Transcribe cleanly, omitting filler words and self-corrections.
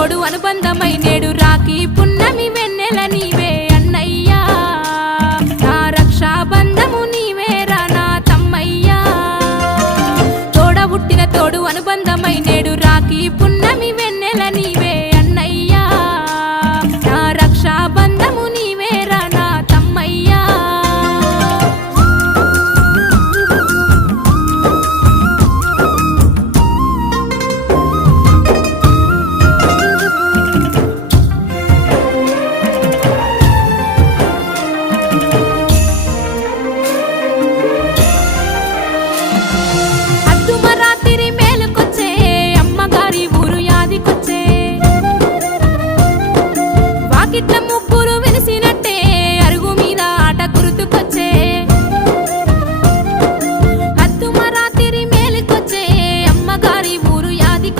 తోడు అనుబంధమై నేడు రాఖీ పున్నమి వెన్నెల నీవే అన్నయ్యా నా రక్షాబంధము నీవేరా నా తమ్మయ్యా తోడ పుట్టిన తోడు అనుబంధమై నేడు రాఖీ